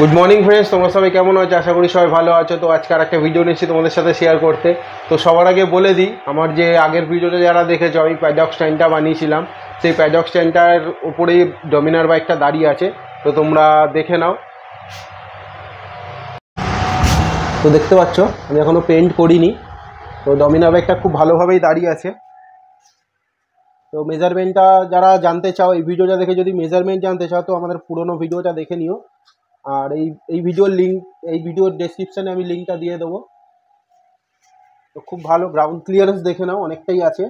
Good morning friends, তোমরা সবাই কেমন আছো? আশা করি সবাই ভালো আছো। তো আজকে আর একটা ভিডিও নিচ্ছি তোমাদের সাথে শেয়ার করতে। তো সবার আগে বলে দিই, আমার যে আগের ভিডিওটা যারা দেখেছো, আমি প্যাডক স্ট্যান্ডটা বানিয়েছিলাম। সেই প্যাডক স্ট্যান্ডটার উপরেই ডমিনার বাইকটা দাঁড়িয়ে আছে, তো তোমরা দেখে নাও। তো দেখতে পাচ্ছ আমি এখনও পেন্ট করিনি। তো ডমিনার বাইকটা খুব ভালোভাবেই দাঁড়িয়ে আছে। তো মেজারমেন্টটা যারা জানতে চাও, এই ভিডিওটা দেখে যদি মেজারমেন্ট জানতে চাও, তো আমাদের পুরোনো ভিডিওটা দেখে নিও। আর এই ভিডিওর লিঙ্ক, এই ভিডিওর ডেসক্রিপশানে আমি লিঙ্কটা দিয়ে দেবো। তো খুব ভালো গ্রাউন্ড ক্লিয়ারেন্স দেখে নাও, অনেকটাই আছে।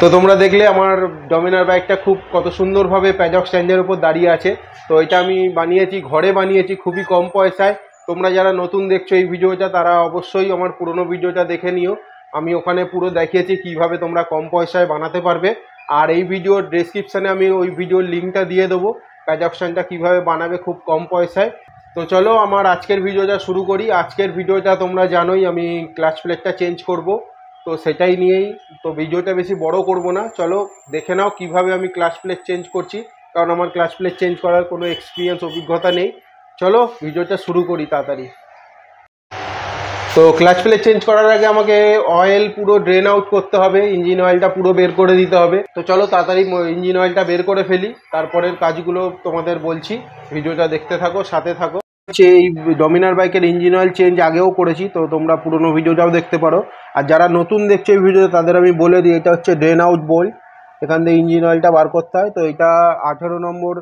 তো তোমরা দেখলে আমার ডমিনার বাইকটা খুব কত সুন্দরভাবে প্যাডক স্ট্যান্ডের উপর দাঁড়িয়ে আছে। তো এটা আমি বানিয়েছি, ঘরে বানিয়েছি, খুবই কম পয়সায়। তোমরা যারা নতুন দেখছো এই ভিডিওটা, তারা অবশ্যই আমার পুরোনো ভিডিওটা দেখে নিও। আমি ওখানে পুরো দেখিয়েছি কিভাবে তোমরা কম পয়সায় বানাতে পারবে। আর এই ভিডিওর ডেসক্রিপশানে আমি ওই ভিডিওর লিঙ্কটা দিয়ে দেবো, প্যাডক স্ট্যান্ডটা কীভাবে বানাবে খুব কম পয়সায়। তো চলো আমার আজকের ভিডিওটা শুরু করি। আজকের ভিডিওটা তোমরা জানোই আমি ক্লাচ প্লেটটা চেঞ্জ করব, তো সেটাই নিয়েই। তো ভিডিওটা বেশি বড় করব না, চলো দেখে নাও কিভাবে আমি ক্লাচ প্লেট চেঞ্জ করছি, কারণ আমার ক্লাচ প্লেট চেঞ্জ করার কোনো এক্সপিরিয়েন্স অভিজ্ঞতা নেই। চলো ভিডিওটা শুরু করি তাড়াতাড়ি। তো ক্লাচ প্লেট চেঞ্জ করার আগে আমাকে অয়েল পুরো ড্রেন আউট করতে হবে, ইঞ্জিন অয়েলটা পুরো বের করে দিতে হবে। তো চলো তাড়াতাড়ি ইঞ্জিন অয়েলটা বের করে ফেলি, তারপরের কাজগুলো তোমাদের বলছি। ভিডিওটা দেখতে থাকো, সাথে থাকো। এই ডমিনার বাইকের ইঞ্জিন অয়েল চেঞ্জ আগেও করেছি, তো তোমরা পুরোনো ভিডিওটাও দেখতে পারো। আর যারা নতুন দেখছো এই ভিডিওতে, তাদের আমি বলে দিই, এটা হচ্ছে ড্রেন আউট বোল্ট। এখান থেকে ইঞ্জিন অয়েলটা বার করতে হয়। তো এটা 18 নম্বর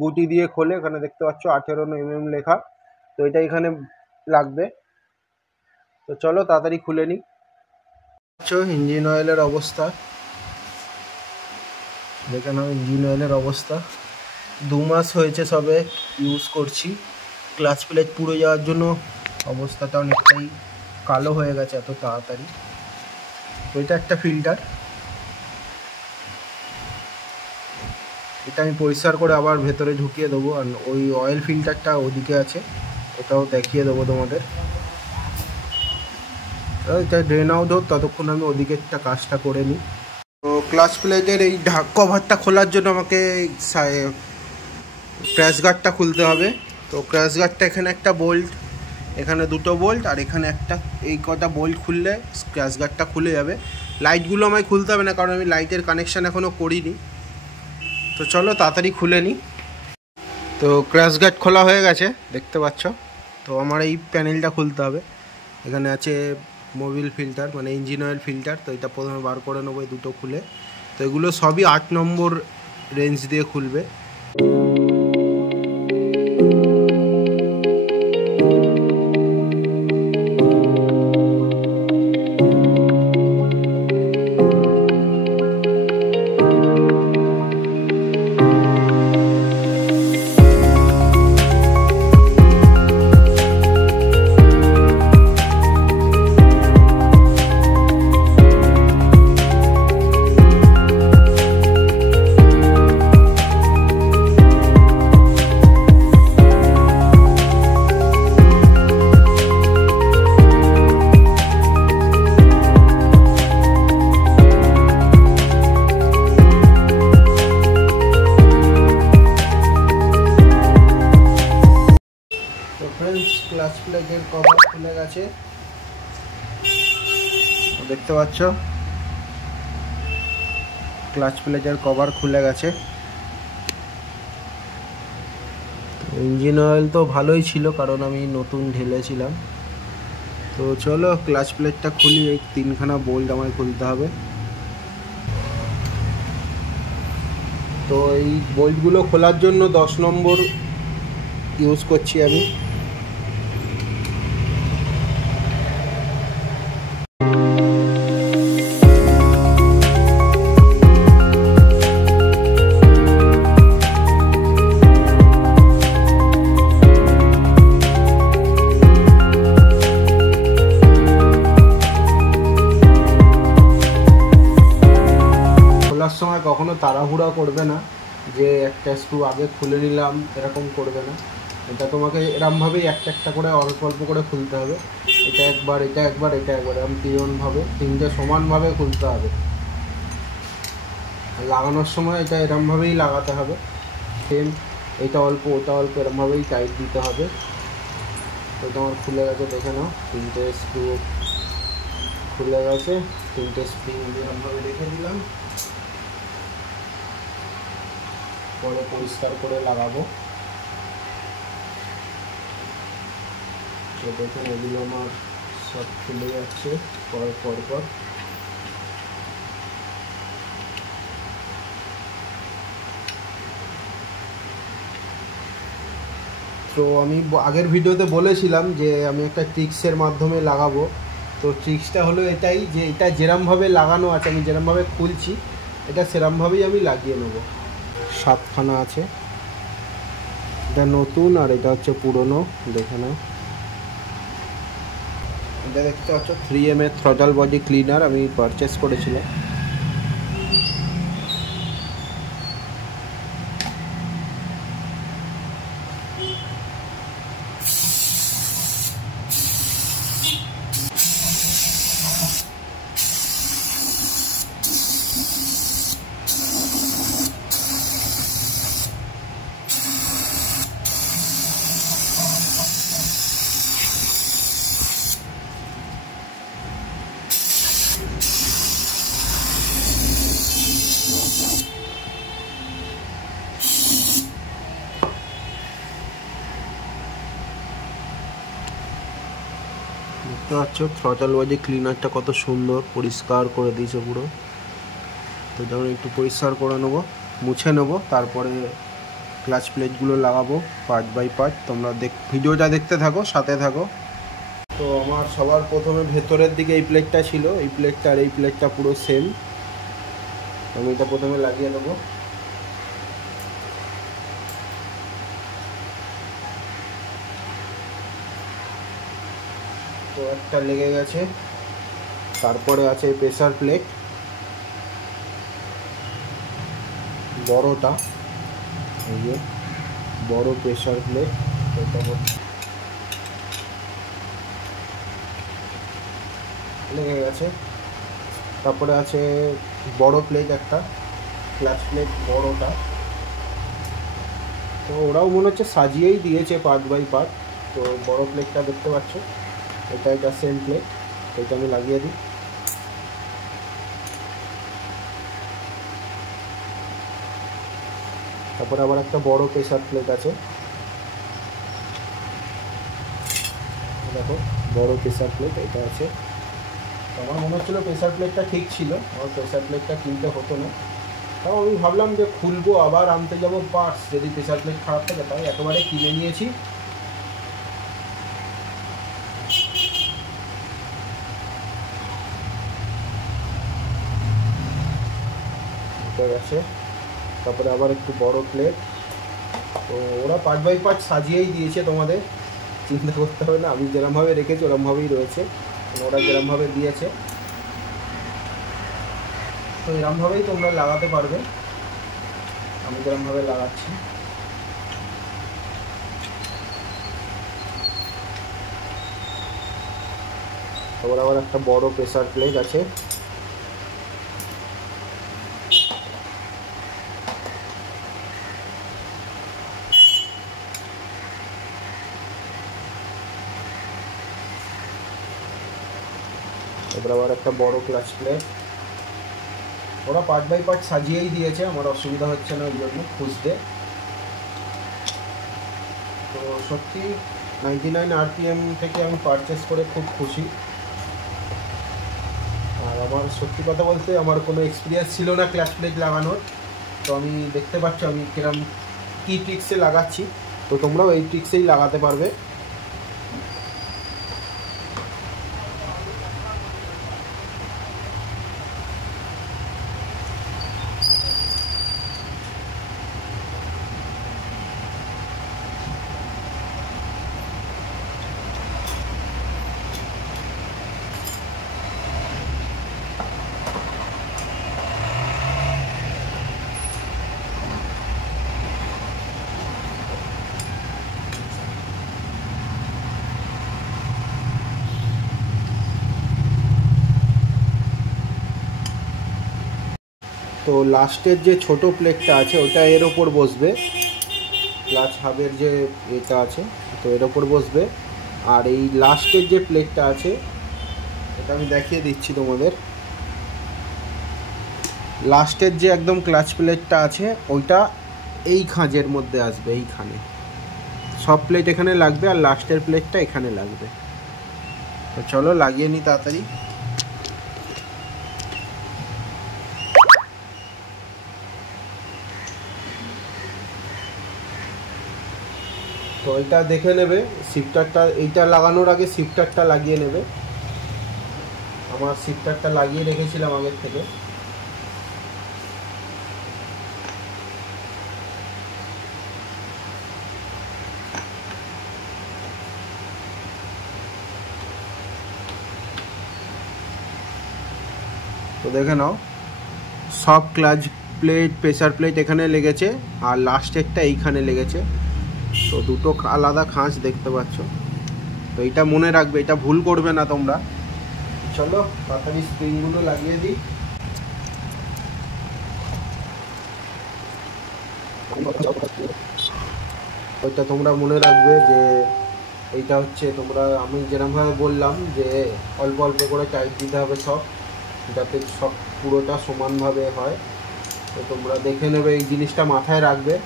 গুটি দিয়ে খোলে, এখানে দেখতে পাচ্ছ 18 mm লেখা। তো এটা এখানে লাগবে। তো চলো তাড়াতাড়ি খুলে নিই। ইঞ্জিন অয়েলের অবস্থা দেখে নাও, ইঞ্জিন অয়েলের অবস্থা 2 মাস হয়েছে সবে ইউজ করছি। ক্লাচ প্লেট পুড়ে যাওয়ার জন্য অবস্থাটা অনেকটাই কালো হয়ে গেছে এত তাড়াতাড়ি। তো এটা একটা ফিল্টার, এটা আমি পরিষ্কার করে আবার ভেতরে ঢুকিয়ে দেবো। আর ওই অয়েল ফিল্টারটা ওদিকে আছে, ওটাও দেখিয়ে দেবো তোমাদের। এটা ড্রেন আউট হোক, ততক্ষণ আমি ওদিকে একটা কাজটা করে নিই। তো ক্লাচ প্লেটের এই কভারটা খোলার জন্য আমাকে ক্র্যাশ গার্ডটা খুলতে হবে। তো ক্র্যাশ গার্ডটা এখানে একটা বোল্ট, এখানে 2টো বোল্ট, আর এখানে একটা, এই কটা বোল্ট খুললে ক্র্যাশ গার্ডটা খুলে যাবে। লাইটগুলো আমায় খুলতে হবে না, কারণ আমি লাইটের কানেকশান এখনও করিনি। তো চলো তাড়াতাড়ি খুলে নিই। তো ক্র্যাশ গার্ড খোলা হয়ে গেছে দেখতে পাচ্ছ। তো আমার এই প্যানেলটা খুলতে হবে। এখানে আছে মোবিল ফিল্টার, মানে ইঞ্জিন অয়েল ফিল্টার। তো এটা প্রথমে বার করে নেবো এই দুটো খুলে। তো এগুলো সবই 8 নম্বর রেঞ্জ দিয়ে খুলবে। ক্লাচ প্লেটের কভার খুলে গেছে, দেখতে পাচ্ছ ক্লাচ প্লেটের কভার খুলে গেছে। ইঞ্জিন অয়েল তো ভালোই ছিল, কারণ আমি নতুন ঢেলেছিলাম। তো চলো ক্লাচ প্লেটটা খুলি। এই 3খানা বোল্ট আমায় খুলতে হবে। তো এই বোল্টগুলো খোলার জন্য 10 নম্বর ইউজ করছি আমি। সময় কখনো তাড়াহুড়া করবে না, যে একটা স্ক্রু আগে খুলে নিলাম, এরকম করবে না। এটা তোমাকে এরমভাবেই একটা একটা করে অল্প অল্প করে খুলতে হবে। এটা একবার, এটা একবার, এটা একবার, এরকম 3ভাবে 3টে সমানভাবে খুলতে হবে। লাগানোর সময় এটা এরমভাবেই লাগাতে হবে। সেম এটা অল্প ওটা অল্প এরমভাবেই টাইট দিতে হবে। এটা আমার খুলে গেছে, দেখে নাও, 3টে স্ক্রু খুলে গেছে। 3টে স্প্রিং এরমভাবে রেখে দিলাম, পরে পরিষ্কার করে লাগাবো। তো দেখুন এগুলো আমার সব খুলে যাচ্ছে পর। তো আমি আগের ভিডিওতে বলেছিলাম যে আমি একটা ট্রিক্সের মাধ্যমে লাগাবো। তো ট্রিক্সটা হলো এটাই যে এটা যেরমভাবে লাগানো আছে, আমি যেরমভাবে খুলছি এটা সেরমভাবেই আমি লাগিয়ে নেব। 7খানা আছে, এটা নতুন আর এটা হচ্ছে পুরনো, দেখে নাও। এটা দেখতে পাচ্ছ 3M এর থ্রটল বডি ক্লিনার আমি পারচেস করেছিলাম। দেখতে পাচ্ছ থ্রটল বডি ক্লিনারটা কত সুন্দর পরিষ্কার করে দিয়েছে পুরো। তো যেমন একটু পরিষ্কার করে নেবো, মুছে নেবো, তারপরে ক্লাচ প্লেটগুলো লাগাবো পার্ট বাই পার্ট। তোমরা ভিডিওটা দেখতে থাকো, সাথে থাকো। তো আমার সবার প্রথমে ভেতরের দিকে এই প্লেটটা ছিল, এই প্লেটটা আর এই প্লেটটা পুরো সেম। আমি এটা প্রথমে লাগিয়ে নেবো। তো একটা লেগে গেছে। তারপরে আছে প্রেসার প্লেট বড়টা, এই যে বড় প্রেসার প্লেট, এটা লেগে গেছে। তারপরে আছে বড় প্লেট একটা, ক্লাচ প্লেট বড়টা। তো ওরাও মনে হচ্ছে সাজিয়েই দিয়েছে পার্ট বাই পার্ট। তো বড় প্লেটটা দেখতে পাচ্ছ, এটা সেম প্লেট, এটা আমি লাগিয়ে দিই। তারপরে আবার একটা বড় প্রেসার প্লেট আছে, দেখো বড় প্রেসার প্লেট এটা আছে। আমার মনে হচ্ছিলো প্রেসার প্লেটটা ঠিক ছিল, আমার প্রেসার প্লেটটা কিনতে হতো না। তাও আমি ভাবলাম যে খুলবো আবার আনতে যাবো পার্টস, যদি প্রেসার প্লেট খারাপ থাকে, তাই একেবারে কিনে নিয়েছি। গেছে। তারপরে আবার একটু বড় প্লেট। তো ওরা পার্ট বাই পার্ট সাজিয়েই দিয়েছে, তোমাদের চিন্তা করতে হবে না, আমি যেরমভাবে রেখেছি ওরমভাবেই রয়েছে, ওরা যেরমভাবে দিয়েছে। তো এরমভাবেই তোমরা লাগাতে পারবে, আমি যেরমভাবে লাগাচ্ছি। তারপর আবার একটা বড় প্রেসার প্লেট আছে। তারপর আবার একটা বড় ক্লাচ প্লেট। ওরা পার্ট বাই পার্ট সাজিয়েই দিয়েছে, আমার অসুবিধা হচ্ছে না ওই জন্য খুঁজতে। তো সত্যি 99 RPM থেকে আমি পারচেস করে খুব খুশি। আর আমার সত্যি কথা বলতে আমার কোনো এক্সপিরিয়েন্স ছিল না ক্লাচ প্লেট লাগানোর। তো আমি দেখতে পাচ্ছ আমি কিরম কী ট্রিক্সে লাগাচ্ছি, তো তোমরাও এই ট্রিক্সেই লাগাতে পারবে। তো লাস্টের যে ছোট প্লেটটা আছে ওটা এর ওপর বসবে, ক্লাচ হাবের যে এটা আছে তো এর ওপর বসবে। আর এই লাস্টের যে প্লেটটা আছে এটা আমি দেখিয়ে দিচ্ছি তোমাদের। লাস্টের যে একদম ক্লাচ প্লেটটা আছে ওইটা এই খাঁজের মধ্যে আসবে, এইখানে সব প্লেট এখানে লাগবে আর লাস্টের প্লেটটা এখানে লাগবে। তো চলো লাগিয়ে নিই তাড়াতাড়ি। তো এটা দেখে নেবে শিফটারটা, এইটা লাগানোর আগে শিফটারটা লাগিয়ে নেবে। আমার শিফটারটা লাগিয়ে রেখেছিলাম আগের থেকে। তো দেখে নাও সব ক্লাচ প্লেট প্রেসার প্লেট এখানে লেগেছে আর লাস্টেরটা এইখানে লেগেছে। তো দুটো আলাদা খাঁজ দেখতে পাচ্ছ। তো এটা মনে রাখবে, এটা ভুল করবে না তোমরা। চলো তাড়াতাড়ি স্প্রিংগুলো লাগিয়ে দিই। ওইটা তোমরা মনে রাখবে যে এইটা হচ্ছে তোমরা, আমি যেরকমভাবে বললাম যে অল্প অল্প করে টাইট দিতে হবে সব, যাতে সব পুরোটা সমানভাবে হয়। তো তোমরা দেখে নেবে, এই জিনিসটা মাথায় রাখবে।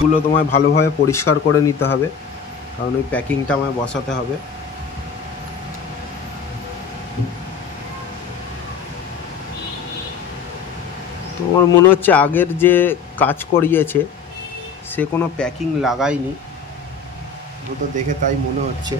গুলো তোমায় ভালোভাবে পরিষ্কার করে নিতে হবে, কারণ ওই প্যাকিংটা আমায় বসাতে হবে। তোমার মনে হচ্ছে আগের যে কাজ করিয়েছে সে কোনো প্যাকিং লাগায়নি, তো দেখে তাই মনে হচ্ছে।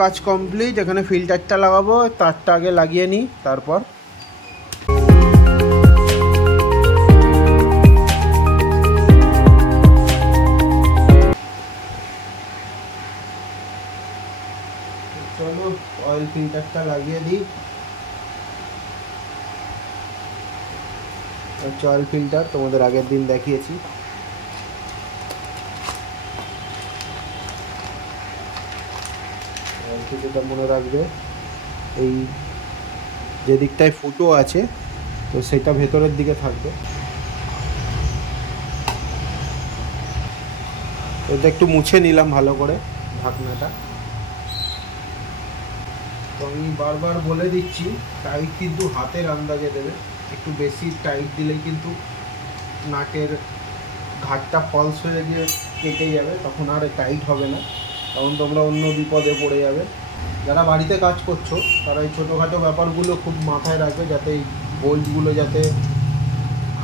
কাজ কমপ্লিট। এখানে ফিল্টারটা লাগাবো, তারটা আগে লাগিয়ে নিই তারপর। চলো অয়েল ফিল্টারটা লাগিয়ে দিই। অয়েল ফিল্টার তোমাদের আগের দিন দেখিয়েছি। যেটা মনে রাখবে, এই যে দিকটায় ফুটো আছে তো সেটা ভেতরের দিকে থাকবে। এটা একটু মুছে নিলাম ভালো করে ঢাকনাটা। তো আমি বারবার বলে দিচ্ছি, টাইট কিন্তু হাতের আন্দাজে দেবে। একটু বেশি টাইট দিলেই কিন্তু নাটের ঘাটটা ফলস হয়ে গিয়ে কেটে যাবে, তখন আর টাইট হবে না, তখন তোমরা অন্য বিপদে পড়ে যাবে। যারা বাড়িতে কাজ করছো তারা এই ছোটোখাটো ব্যাপারগুলো খুব মাথায় রাখবে, যাতে এই বোল্টগুলো যাতে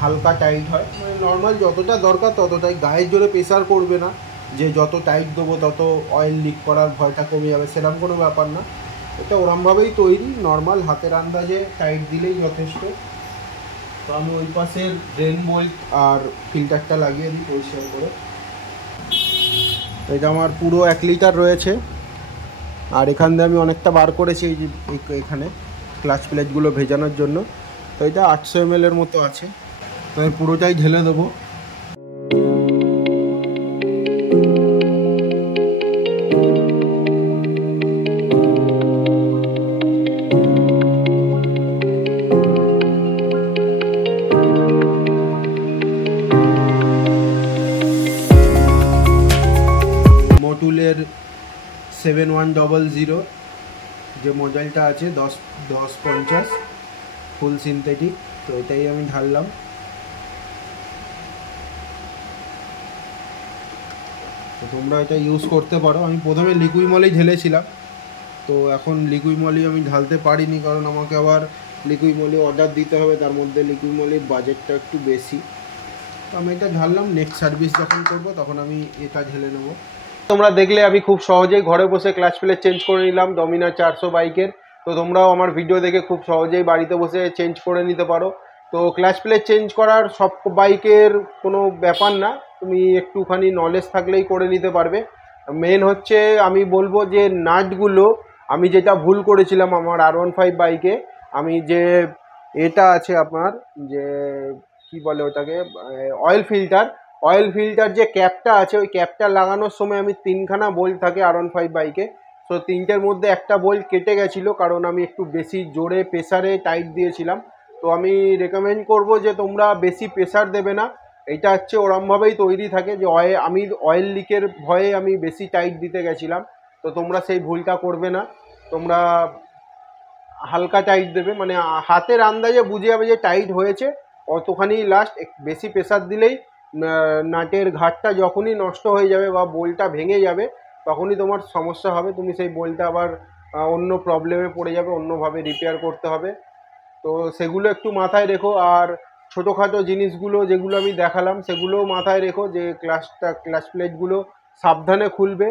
হালকা টাইট হয়, মানে নর্মাল যতটা দরকার ততটাই। গায়ের জোরে প্রেসার করবে না যে যত টাইট দেবো তত অয়েল লিক করার ভয়টা কমে যাবে, সেরকম কোনো ব্যাপার না। এটা ওরমভাবেই তৈরি, নর্মাল হাতের আন্দাজে টাইট দিলেই যথেষ্ট। তো আমি ওই পাশের ড্রেন বোল্ট আর ফিল্টারটা লাগিয়ে দিই পরিষ্কার করে। এটা আমার পুরো 1 লিটার রয়েছে, আর এখান দিয়ে আমি অনেকটা বার করেছি এই যে এখানে ক্লাচ প্লেটগুলো ভেজানোর জন্য। তো এটা 800 ml এর মতো আছে। তো এর পুরোটাই ঢেলে দেবো। মোটুলের 7100 যে মডেলটা আছে 1050 ফুল সিনথেটিক, তো এটাই আমি ঢাললাম। তো তোমরা এটা ইউজ করতে পারো। আমি প্রথমে লিকুইড মলেই ঢেলেছিলাম, তো এখন লিকুইড মলি আমি ঢালতে পারিনি, কারণ আমাকে আবার লিকুইড মলি অর্ডার দিতে হবে, তার মধ্যে লিকুইড মলির বাজেটটা একটু বেশি। তো আমি এটা ঢাললাম, নেক্সট সার্ভিস যখন করব তখন আমি এটা ঢেলে নেবো। তোমরা দেখলে আমি খুব সহজেই ঘরে বসে ক্লাচ প্লেট চেঞ্জ করে নিলাম ডমিনার 400 বাইকের। তো তোমরাও আমার ভিডিও দেখে খুব সহজেই বাড়িতে বসে চেঞ্জ করে নিতে পারো। তো ক্লাচ প্লেট চেঞ্জ করার সব বাইকের কোনো ব্যাপার না, তুমি একটুখানি নলেজ থাকলেই করে নিতে পারবে। মেন হচ্ছে আমি বলবো যে নাটগুলো, আমি যেটা ভুল করেছিলাম আমার R15 বাইকে, আমি যে এটা আছে আপনার যে কি বলে ওটাকে, অয়েল ফিল্টার যে ক্যাপটা আছে, ওই ক্যাপটা লাগানোর সময় আমি 3খানা বোল্ট থাকে R15 বাইকে, তো 3টের মধ্যে একটা বোল্ট কেটে গেছিলো, কারণ আমি একটু বেশি জোরে প্রেসারে টাইট দিয়েছিলাম। তো আমি রেকমেন্ড করব যে তোমরা বেশি প্রেসার দেবে না, এটা হচ্ছে ওরমভাবেই তৈরি থাকে যে আমি অয়েল লিকের ভয়ে আমি বেশি টাইট দিতে গেছিলাম। তো তোমরা সেই ভুলটা করবে না, তোমরা হালকা টাইট দেবে, মানে হাতের আন্দাজে বুঝে যাবে যে টাইট হয়েছে অতখানি লাস্ট। বেশি প্রেসার দিলেই নাটের ঘাটটা যখনই নষ্ট হয়ে যাবে বা বোল্টটা ভেঙে যাবে তখনই তোমার সমস্যা হবে, তুমি সেই বোল্টটা আবার অন্য প্রবলেমে পড়ে যাবে, অন্যভাবে রিপেয়ার করতে হবে। তো সেগুলো একটু মাথায় রেখো। আর ছোটোখাটো জিনিসগুলো যেগুলো আমি দেখালাম সেগুলোও মাথায় রেখো, যে ক্লাচ প্লেটগুলো সাবধানে খুলবে।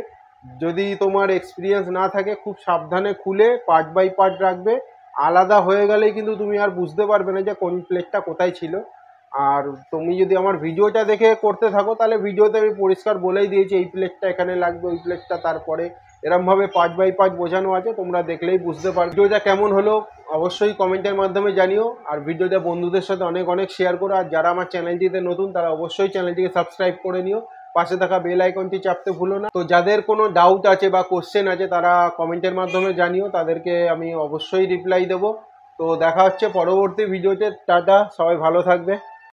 যদি তোমার এক্সপিরিয়েন্স না থাকে খুব সাবধানে খুলে পার্ট বাই পার্ট রাখবে, আলাদা হয়ে গেলেই কিন্তু তুমি আর বুঝতে পারবে না যে কোন প্লেটটা কোথায় ছিল। আর তুমি যদি আমার ভিডিওটা দেখে করতে থাকো তাহলে ভিডিওতে আমি পরিষ্কার বলেই দিয়েছি এই প্লেটটা এখানে লাগবে, ওই প্লেটটা তারপরে, এরমভাবে পার্ট বাই পার্ট বোঝানো আছে, তোমরা দেখলেই বুঝতে পারবে। ভিডিওটা কেমন হলো অবশ্যই কমেন্টের মাধ্যমে জানিও, আর ভিডিওটা বন্ধুদের সাথে অনেক অনেক শেয়ার করো। আর যারা আমার চ্যানেলটিতে নতুন তারা অবশ্যই চ্যানেলটিকে সাবস্ক্রাইব করে নিও, পাশে থাকা বেল আইকনটি চাপতে ভুলো না। তো যাদের কোনো ডাউট আছে বা কোশ্চেন আছে তারা কমেন্টের মাধ্যমে জানিও, তাদেরকে আমি অবশ্যই রিপ্লাই দেবো। তো দেখা হচ্ছে পরবর্তী ভিডিওতে, টাটা, সবাই ভালো থাকবে।